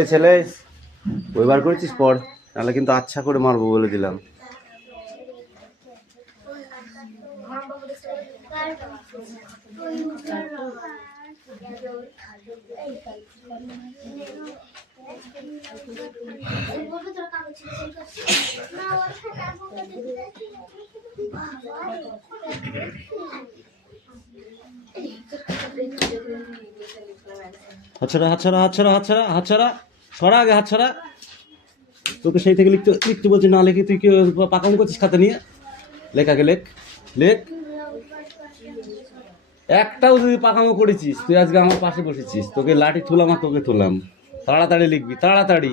এই ছেলে ওইবার করেছিস পর, নাহলে কিন্তু আচ্ছা করে মারবো বলে দিলাম। হাতছাড়া হাতছাড়া হাতছাড়া হাতছাড়া হাতছাড়া, সরা আগে হাতছাড়া। তোকে সেই থেকে লিখতে লিখতে বলছি, না লিখে তুই কি পাকাম করছিস খাতা নিয়ে? লেখ আগে লেখ লেখ। একটাও যদি পাকামো করেছিস তুই আজকে আমার পাশে বসেছিস, তোকে লাঠি তুলাম আর তোকে তুলাম। তাড়াতাড়ি লিখবি তাড়াতাড়ি।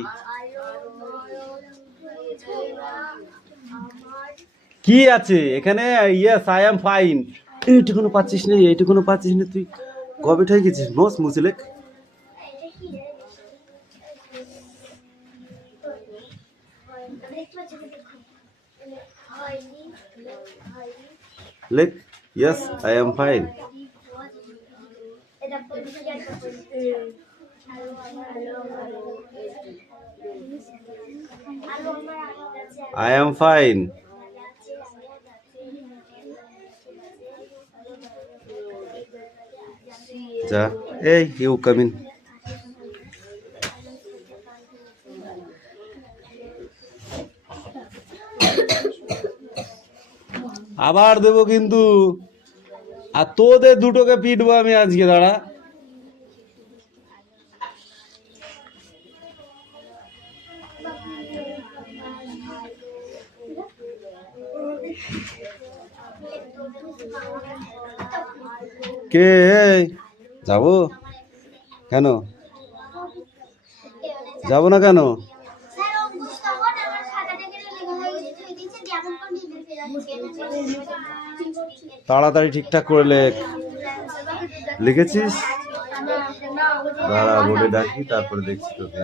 কি আছে এখানে? Yes I am fine. এইটুকুনো পাচ্ছিস না, এইটুকুনো পাচ্ছিস না তুই? কবে ঠাই গেছিস? নোস মুছে লেখ। লেখ yes I am fine. I am fine. যা, এই ইউ কাম ইন। আবার দেবো কিন্তু, আর তোদের দুটোকে পিটবো আমি আজকে। দাঁড়া, কে? যাবো কেন? যাবো না কেন? তাড়াতাড়ি ঠিকঠাক করে লেখ। লিখেছিস? দাঁড়া বলে ডাকি, তারপরে দেখছি তোকে।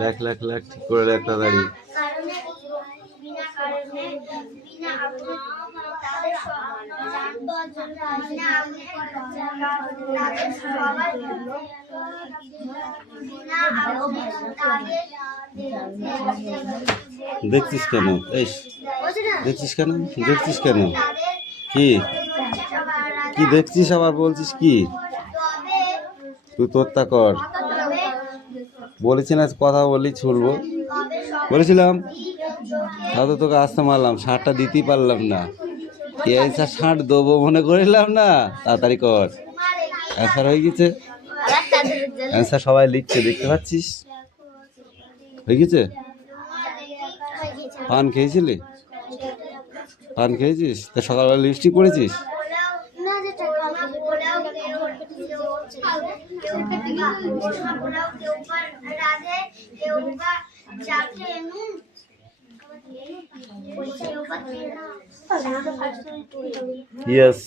লেখ লেখ লেখ, ঠিক করে লেখ তাড়াতাড়ি। দেখছিস কেন? এই দেখছিস কেন? দেখছিস কেন? কি কি দেখছিস? আবার বলছিস কি? তুই তোরটা কর। বলেছি না কথা বললি ছুলবো, বলেছিলাম। তাহলে তোকে আসতে মারলাম, ষাঁড়টা দিতেই পারলাম না। এই ষাঁড় দেবো মনে করিলাম না। তাড়াতাড়ি কর, অ্যান্সার হয়ে গেছে। অ্যান্সার সবাই লিখছে, দেখতে পাচ্ছিস? হয়ে গেছে। পান খেয়েছিলি? পান খেয়েছিস? তা সকালবেলা lipstick পরেছিস? Yes,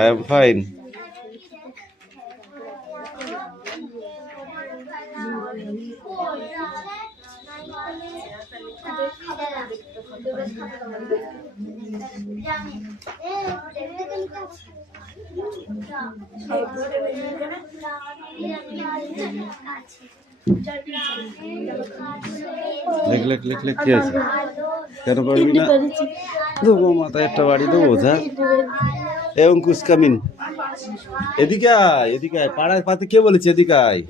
I am fine. লেখ লেখ লেখ লেখ। কি আছে? কেন পারবি না? দেবো মাথায় একটা বাড়ি দেবো। যা, এ অঙ্কুশ কামিন। এদিকে আয়, এদিকে আয়। পাড়ায় পাতে কে বলেছে এদিকে আয়?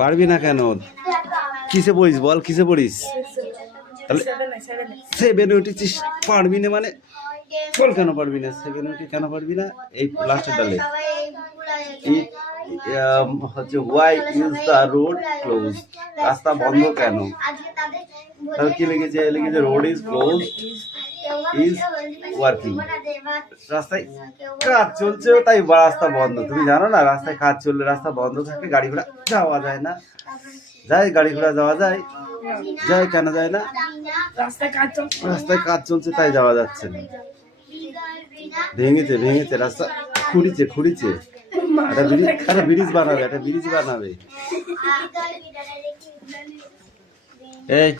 পারবি না কেন? কিসে পড়িস বল, কিসে পড়িস? তাহলে সেভেনে উঠেছিস, পারবি না মানে? বল কেন পারবি না? সেভেনে উঠে কেন পারবি না? এই লাস্টের ডালে হচ্ছে why is the road close? রাস্তা বন্ধ কেন? তাহলে কি লিখেছে? লিখেছে road is close is working. রাস্তায় কাজ চলছে তাই রাস্তা বন্ধ। তুমি জানো না রাস্তায় কাজ চললে রাস্তা বন্ধ থাকে, গাড়ি ঘোড়া যাওয়া যায় না। যায় গাড়ি ঘোড়া যাওয়া যায়? যায় কেন যায় না? রাস্তায় কাজ চলছে তাই যাওয়া যাচ্ছে না। ভেঙেছে ভেঙেছে রাস্তা খুঁড়িছে খুঁড়িছে। একটা ব্রিজ বানাবে, একটা ব্রিজ বানাবে। এই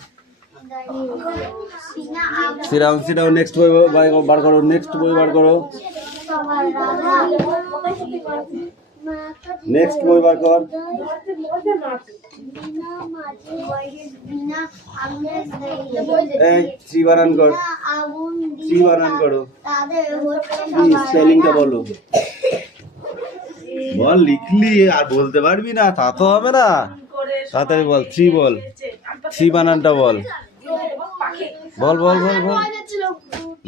সিরাও নেক্সট বই বার করো, নেক্সট বই বার করো, নেক্সট বই বার কর। এই থ্রি বানান কর, থ্রি বানান করো, স্পেলিংটা বলো। বল, লিখলি আর বলতে পারবি না তা তো হবে না, তাড়াতাড়ি বল, থ্রি বল, থ্রি বানানটা বল, বল বল বল বল।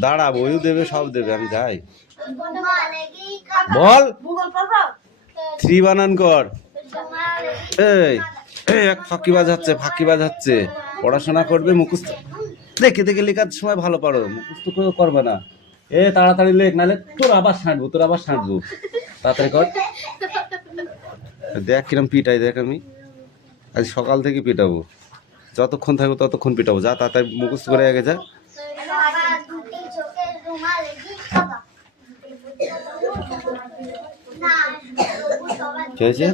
দাঁড়া, বইও দেবে, সব দেবে, আমি যাই। বল, থ্রি বানান কর। এই এক ফাঁকিবাজ হচ্ছে, ফাঁকিবাজ হচ্ছে। পড়াশোনা করবে, মুখস্থ দেখে দেখে লেখার সময় ভালো পারো, মুখস্থ করে করবে না। এ তাড়াতাড়ি লেখ, নাহলে তোর আবার ছাঁটবো, তোর আবার ছাঁটবো। তাড়াতাড়ি কর। দেখ কিরম পিটাই, দেখ আমি আজ সকাল থেকে পিটাবো, যতক্ষণ থাকবো ততক্ষণ পিটাবো। যা তাড়াতাড়ি মুখস্থ করে আগে যা। কি হয়েছে?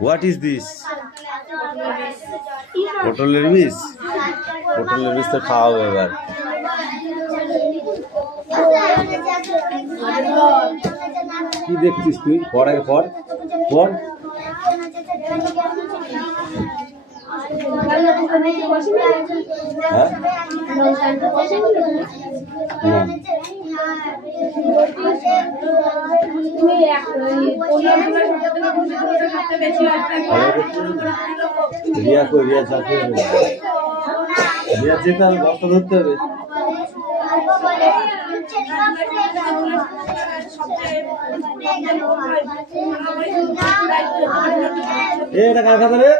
What is this? পটলের বীজ? পটলের বীজ তো খাওয়া হবে এবার। কি দেখছিস তুই? পড় আগে, পড় পড়। রিয়া কই? রিয়া যেতে হবে, রিয়া যেতে হবে, বস্তা ধরতে হবে। এটা কার কথা রে?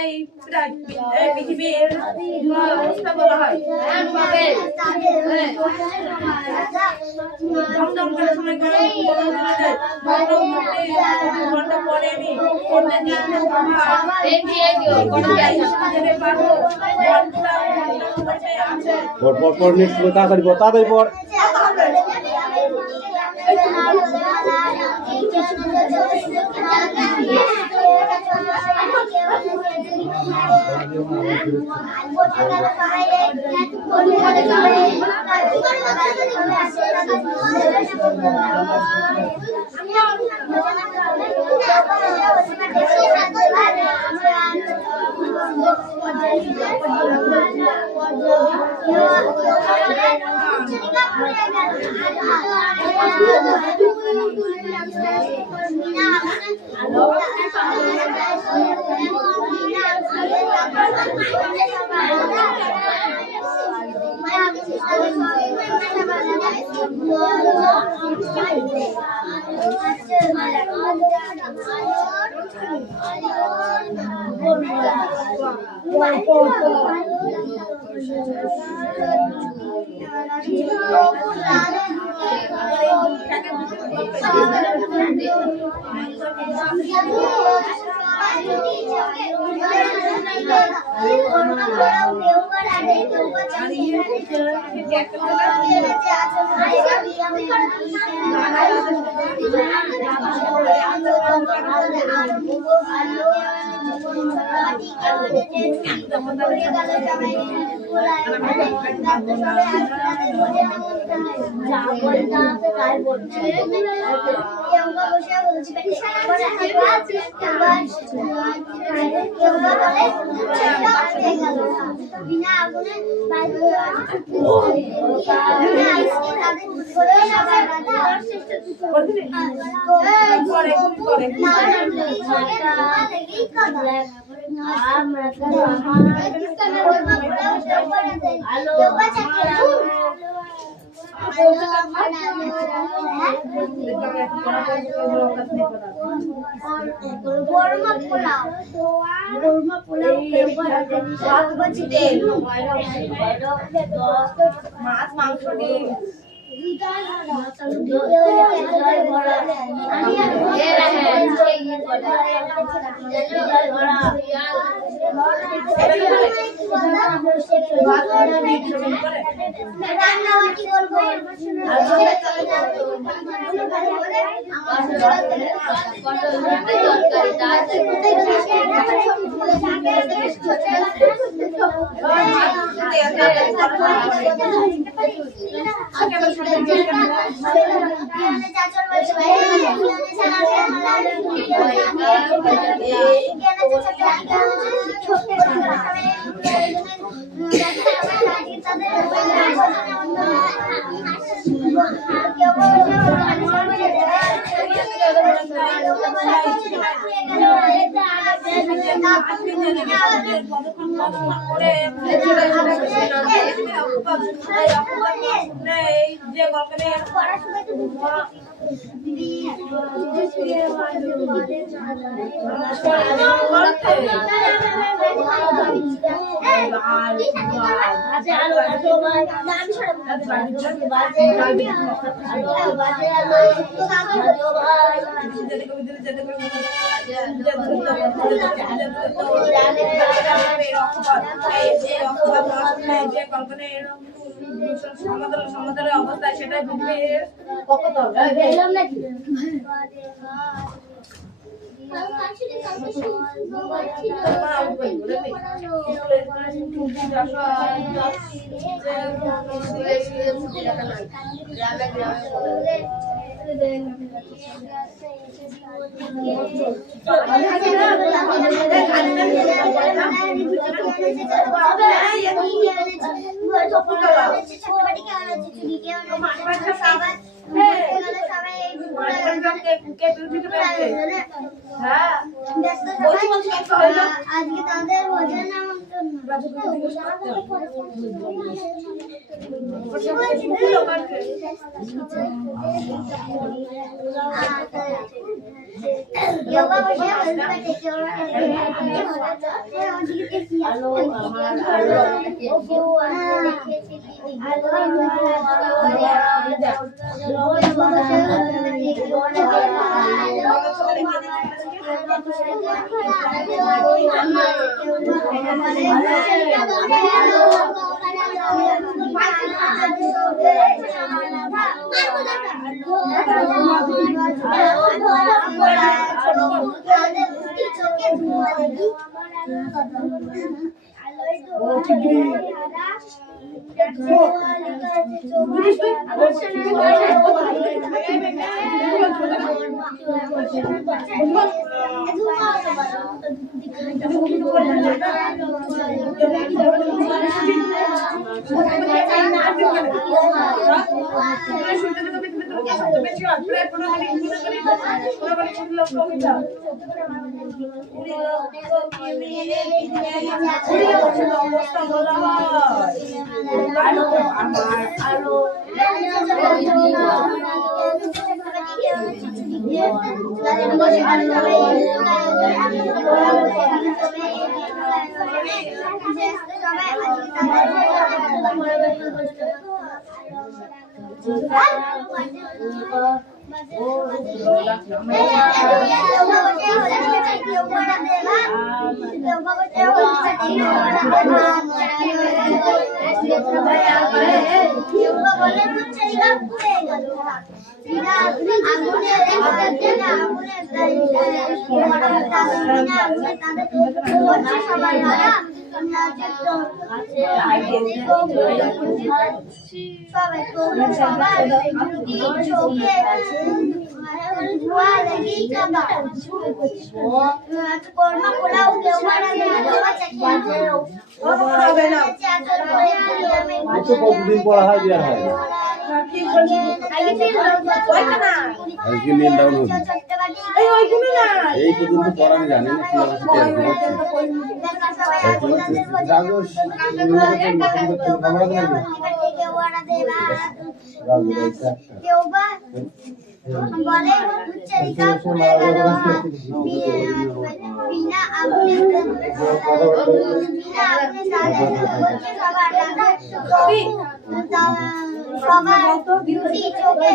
এই পৃথিবীর অবস্থা বলা হয়। তাড়াতাড়ি পড়, তাড়াতাড়ি পড়। মাছ মাংস সমতলের অবস্থায় সেটাই বুঝবে আজকে তাদের ভোজন কতদিন পড়া হয় বিয়ার হয় এই পর্যন্ত পড়া আমি জানি না বলে উচ্চারিকা পুড়ে গেল বিনা আগুনে সবার বিউটি চোখে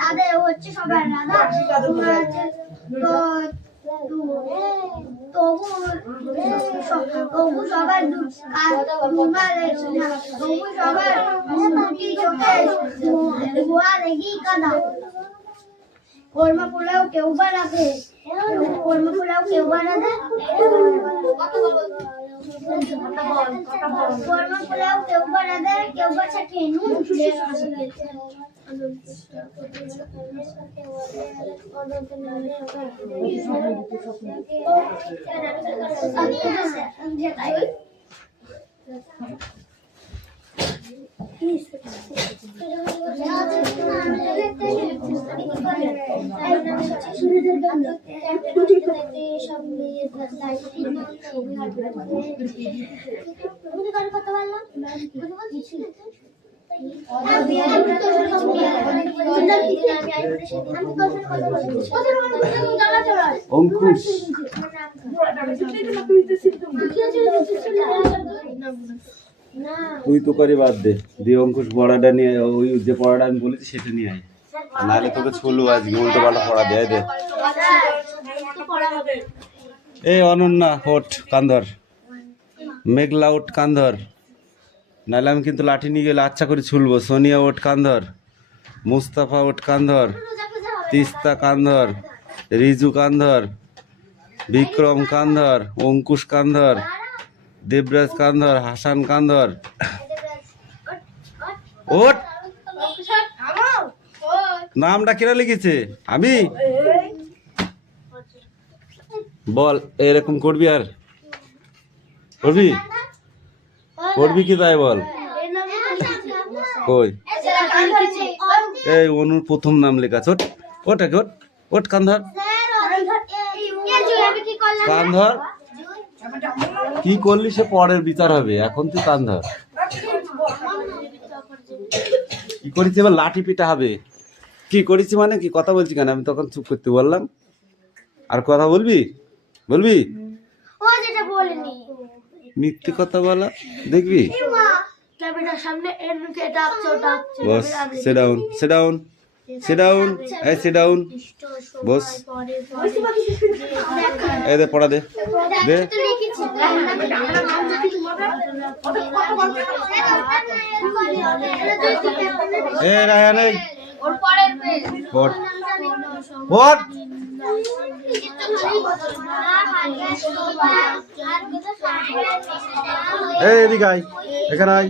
তাদের হচ্ছে সবার রাধা তবু সবার কর্মা পোলাও কেউ বা রাখে কর্মা পোলাও কেউ বা রাধে কর্মা পোলাও কেউ বা রাধে কেউ বা চাটে অঙ্কুশ তুই তো করে বাদ দে দিয়ে অঙ্কুশ পড়াটা নিয়ে ওই যে পড়াটা আমি বলেছি সেটা নিয়ে আয় নাহলে তোকে ছুলু আজকে উল্টো পাল্টা পড়া দেয় দে এই অনন্যা ওঠ কান্ধর মেঘলা ওঠ কান্ধর নাহলে আমি কিন্তু লাঠি নিয়ে গেলে আচ্ছা করে ছুলবো সোনিয়া ওঠ কান্ধর মুস্তাফা ওঠ কান্ধর তিস্তা কান্ধর রিজু কান্ধর বিক্রম কান্ধর অঙ্কুশ কান্ধর দেবরাজ কান্ধর হাসান কান্ধর ওঠ নামটা কেন লিখেছে আমি বল এরকম করবি আর করবি করবি কি তাই বল কই এই অনুর প্রথম নাম লেখা আছে ওঠ ওঠ আগে ওঠ ওঠ কান্ধর কান্ধর কি করলি সে পরের বিচার হবে এখন তুই কান্ধর কি করেছি এবার লাঠি পিটা হবে কি করেছি মানে কি কথা বলছি কেন আমি তখন চুপ করতে বললাম আর কথা বলবি বলবি ও যেটা বলেনি মিথ্যে কথা বলা দেখবি ক্যামেরার সামনে এর মুখে ডাকছে ওটা boss sit down sit down sit down এই সিট ডাউন বস এই দে পড়া দে দে এ রায়ান এই ওর পরের পেজ পড় পড় এই এদিকে আয় এখানে আয়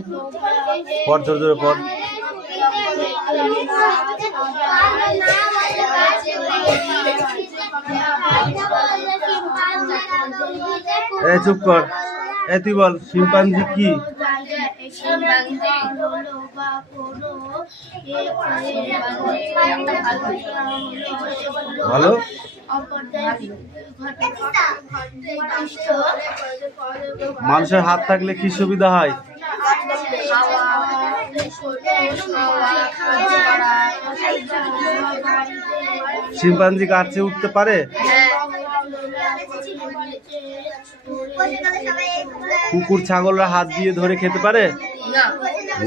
পড় জোরে জোরে পড় এই চুপ কর এই তুই বল শিম্পাঞ্জি কি ভালো মানুষের হাত থাকলে কি সুবিধা হয় শিম্পাঞ্জি গাছে উঠতে পারে কুকুর ছাগলরা হাত দিয়ে ধরে খেতে পারে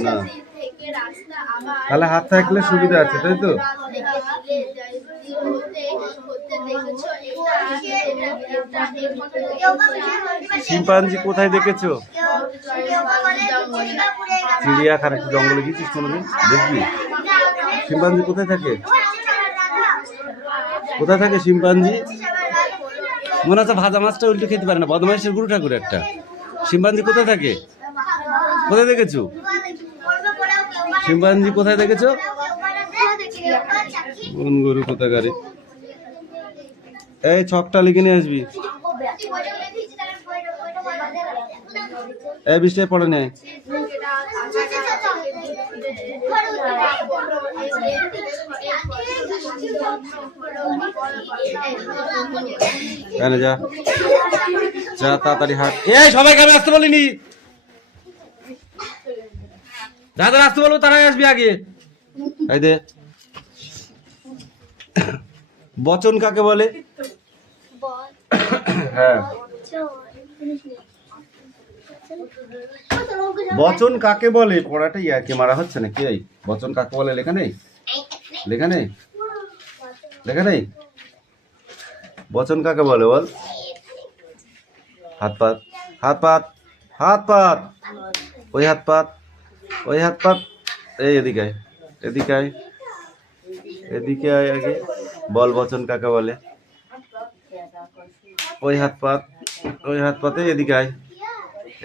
না তাহলে হাত থাকলে সুবিধা আছে তাই তো শিম্পাঞ্জি কোথায় দেখেছো চিড়িয়াখানা জঙ্গলে গেছিস কোনোদিন দেখবি শিম্পাঞ্জি কোথায় থাকে কোথায় থাকে শিম্পাঞ্জি মনে হচ্ছে ভাজা মাছটা উল্টে খেতে পারে না বদমাইশের গুরু ঠাকুর একটা শিম্পাঞ্জি কোথায় থাকে কোথায় দেখেছো শিম্পাঞ্জি কোথায় দেখেছো কোন গরু কোথাকারে এই ছকটা লিখে নিয়ে আসবি এই বৃষ্টি পড়ে নেই কেন যা যা তাড়াতাড়ি হাট এই সবাইকে আমি আসতে বলিনি যাদের আসতে বলবো তারাই আসবি আগে এই দে বচন কাকে বলে হ্যাঁ বচন কাকে বলে পড়াটা ইয়াকে মারা হচ্ছে না কি বচন কাকে বলে লেখা নেই লেখা নেই লেখা নেই বচন কাকে বলে বল হাত পাত হাত পাত হাত পাত ওই হাত পাত ওই হাত পাত এই এদিকে আয় এদিকে আয় এদিকে আয় আগে বল বচন কাকে বলে ওই হাত পাত ওই হাত পাতে এদিকে আয়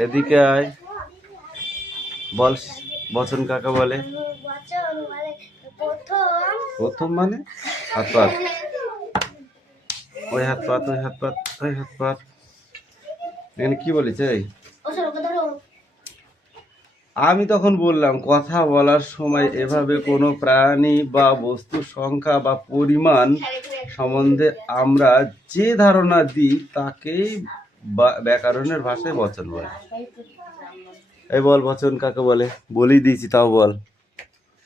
এদিকে আয় বল বচন কাকে বলে প্রথম মানে হাত পাত ওই হাত পাত ওই হাত পাত ওই হাত পাত এখানে কি বলেছে আমি তখন বললাম কথা বলার সময় এভাবে কোনো প্রাণী বা বস্তুর সংখ্যা বা পরিমাণ সম্বন্ধে আমরা যে ধারণা দিই তাকেই ব্যাকরণের ভাষায় বচন বলে এই বল বচন কাকে বলে বলেই দিয়েছি তাও বল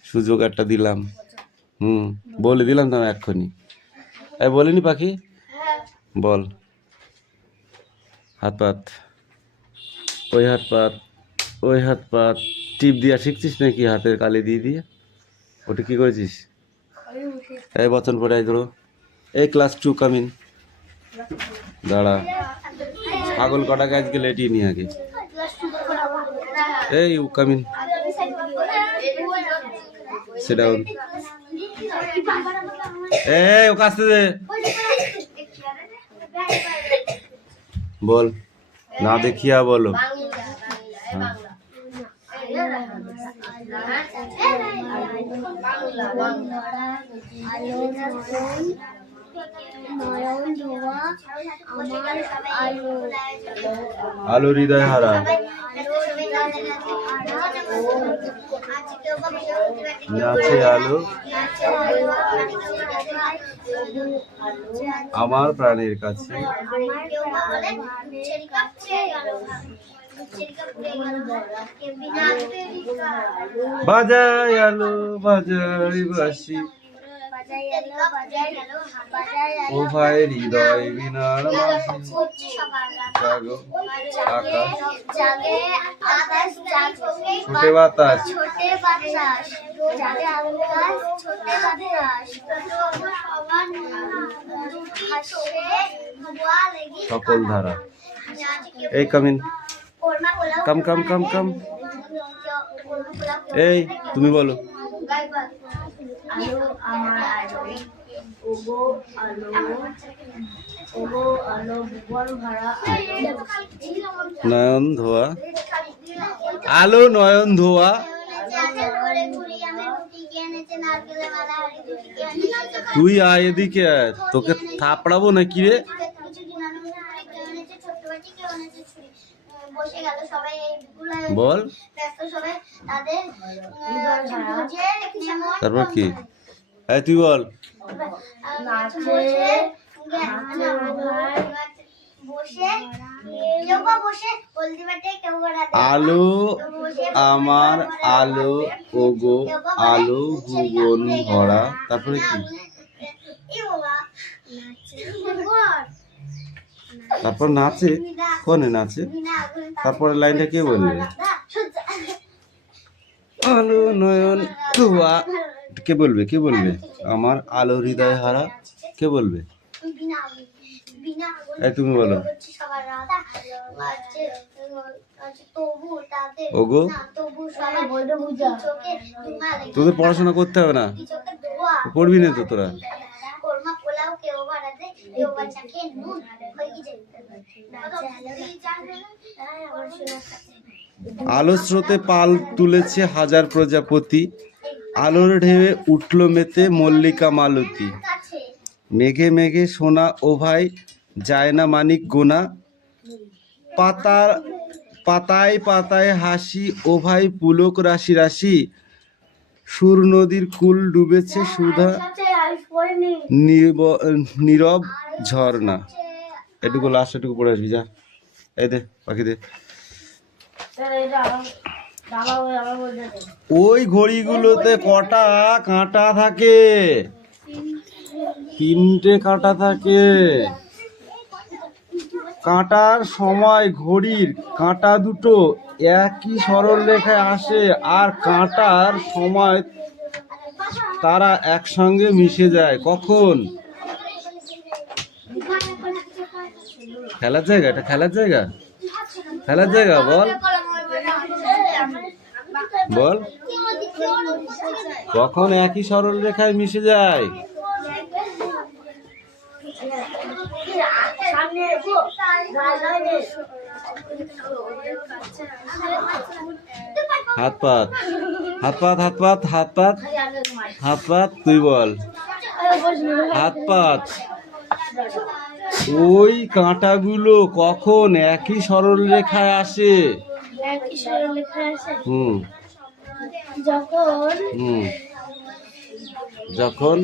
সুযোগ একটা দিলাম বলে দিলাম তো এক্ষুনি এই বলিনি পাখি বল হাত পাত ওই হাত পাত ওই হাত পাত টিপ দিয়া শিখছিস নাকি হাতের কালি দিয়ে দিয়ে ওটা কি করেছিস এই বচন পড়ে আই ধরো এই ক্লাস 2 কামিন দাঁড়া ছাগল কটা গাছ গেলে এটি নিয়ে আগে এই কামিন সিট ডাউন এই ও কাছে দে বল না দেখিয়া বলো আলো হৃদয় হারা নাচে আলো আমার প্রাণের কাছে বাজায় আলো বাজায় বাঁশি ও ভাই হৃদয় বিনার মাঝে জাগো আকাশ ছোটে বাতাস সকল ধারা। এই কামিন কাম কাম কাম কাম। এই তুমি বলো। আলো আমার আলো ওগো আলো ওগো আলো ভুবন ভরা নয়ন ধোয়া আলো নয়ন ধোয়া। তুই আয় এদিকে আয়, তোকে থাপড়াবো নাকি রে? বল তারপর কি? হ্যাঁ তুই বল। আলো আমার আলো ওগো আলো ভুবন ভরা। তারপরে কি? তারপর নাচে, কোনে নাচে? তারপরে লাইনটা কে বলবে? আলো নয়ন ধোয়া। কে বলবে? কে বলবে? আমার আলো হৃদয় হারা। কে বলবে? এই তুমি বলো। ওগো তোদের পড়াশোনা করতে হবে না, পড়বি না তো তোরা। আলো স্রোতে পাল তুলেছে হাজার প্রজাপতি, আলোর ঢেউয়ে উঠল মেতে মল্লিকা মালতী। মেঘে মেঘে সোনা ও ভাই যায় না মানিক গোনা, পাতায় পাতায় হাসি ও ভাই পুলক রাশি রাশি। সুর নদীর কুল ডুবেছে সুধা নীরব ঝর্ণা। এটুকু লাস্ট এটুকু পড়ে আসবি যা। এই দে পাখি দে। ওই ঘড়িগুলোতে কটা কাঁটা থাকে? 3টে কাঁটা থাকে। কাঁটার সময় ঘড়ির কাঁটা দুটো একই সরল রেখায় আসে, আর কাঁটার সময় তারা একসঙ্গে মিশে যায় কখন? খেলার জায়গা, এটা খেলার জায়গা, খেলার জায়গা। বল বল কখন একই সরল রেখায় মিশে যায়? হাত পাত হাত পাত হাত পাত হাত পাত হাত পাত। তুই বল। হাত পাত। ওই কাঁটাগুলো কখন একই সরল রেখায় আসে? যখন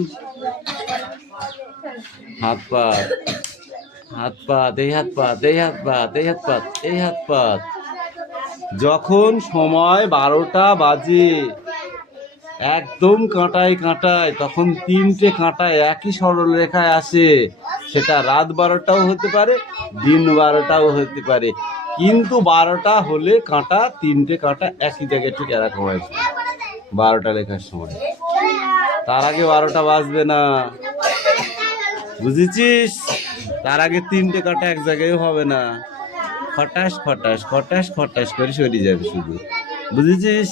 হাত পাত হাত পাত এই হাত পাত এই হাত পাত এই হাত পাত এই হাত পাত। যখন সময় 12টা বাজে একদম কাঁটায় কাঁটায়, তখন 3টে কাঁটা একই সরল রেখায় আসে। সেটা রাত 12টাও হতে পারে, দিন 12টাও হতে পারে, কিন্তু 12টা হলে কাঁটা 3টে কাঁটা একই জায়গায় ঠিক এরকম হয়েছে 12টা লেখার সময়। তার আগে 12টা বাজবে না, বুঝেছিস? তার আগে 3টে কাঁটা এক জায়গায় হবে না, খটাস খটাস খটাস খটাস করে সরে যাবে শুধু, বুঝেছিস?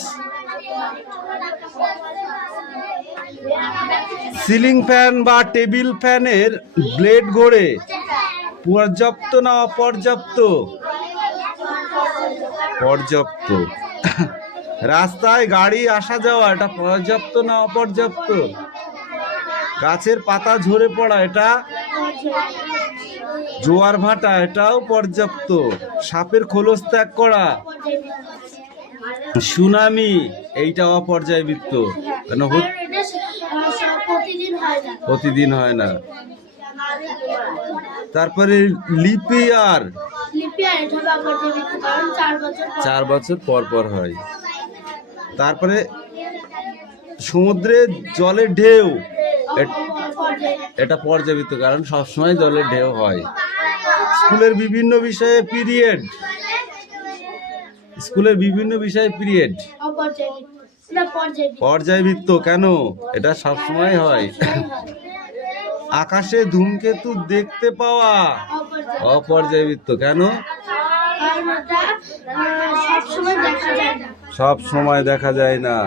সিলিং ফ্যান বা টেবিল ফ্যানের ব্লেড ঘোরে পর্যাপ্ত না অপর্যাপ্ত? পর্যাপ্ত। রাস্তায় গাড়ি আসা যাওয়া এটা পর্যাপ্ত না অপর্যাপ্ত? গাছের পাতা ঝরে পড়া এটা জোয়ার ভাটা, এটাও পর্যাপ্ত। সাপের খোলস ত্যাগ করা, সুনামি, এইটা অপর্যায়বৃত্ত। কেন প্রতিদিন হয় না। তারপরে লিপিয়ার 4 বছর পর পর হয়। তারপরে সমুদ্রের জলের ঢেউ এটা পর্যাবৃত্ত, কারণ সবসময় জলের ঢেউ হয়। স্কুলের বিভিন্ন বিষয়ে পিরিয়ড, স্কুলের বিভিন্ন বিষয়ে পিরিয়ড পর্যায়বৃত্ত কেন? এটা সবসময় হয়। আকাশে ধূমকেতু দেখতে পাওয়া অপর্যায়বৃত্ত কেন? সব সময় দেখা যায় না।